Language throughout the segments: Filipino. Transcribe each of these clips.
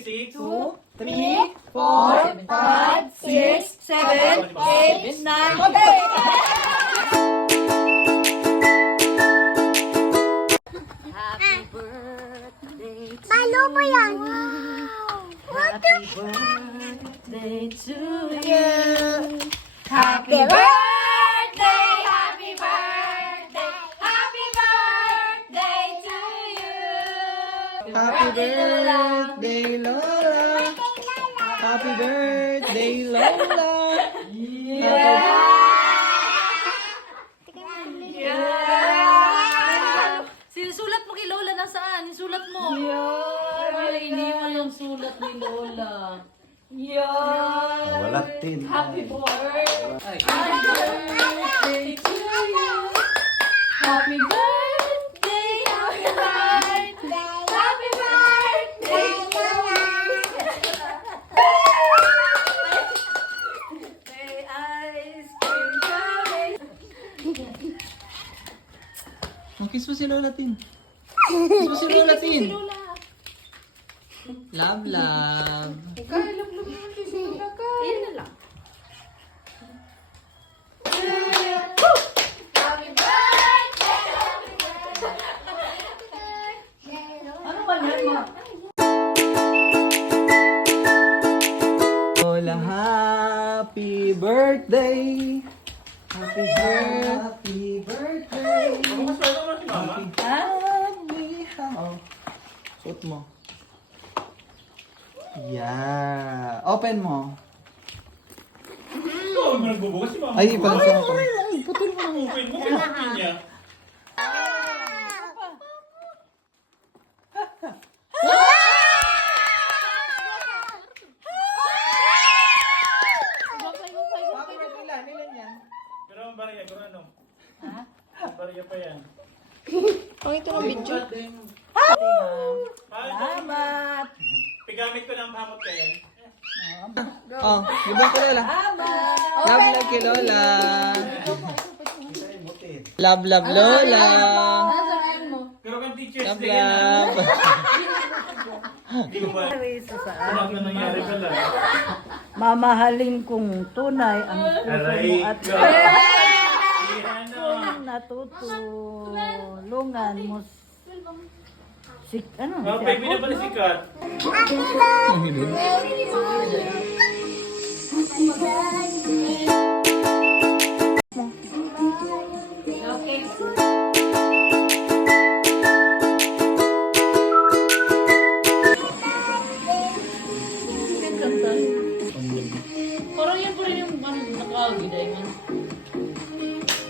26, 2, 3, 4, 5, 6, 7, 8, 9, 10. Happy birthday to Malo ba yan? Happy birthday to you. Happy birthday, happy birthday, happy birthday to you. Happy birthday, Lola. Happy birthday, Lola. Sinusulat mo kay Lola, nasaan? Sinusulat mo. Ay, iniwan yung sulat ni Lola. Wala tin. Happy birthday. Happy birthday to you. Happy birthday, happy birthday, happy birthday to you. May ice cream coming. Kiss mo si Lola Tin. Kiss mo si Lola Tin. Love, love. Ayan na lang. Ano ba yan, ma? Lola, happy birthday. Happy birthday. Happy Oh. Suot mo. Yeah. Open mo. ikaw ang nagbubukas si mama. Ay, palansin ako. Open mo, kaya niya. Pero ang barya, kung ano? Ang barya pa yan. Salamat. Pigamit ko ng hamot ka yan. Oh, libang ko Lola. Love, love kay Lola. Love, love Lola. Pero kang teachers Love, day yan. love. Hindi mo ba? Ano ang nangyari pala? Mamahalin kong tunay ang puso mo at natutulungan mo ano? Mga baby na pala sikat. Parang yan pa rin yung nakagid ay man.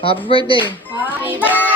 Happy birthday. Happy birthday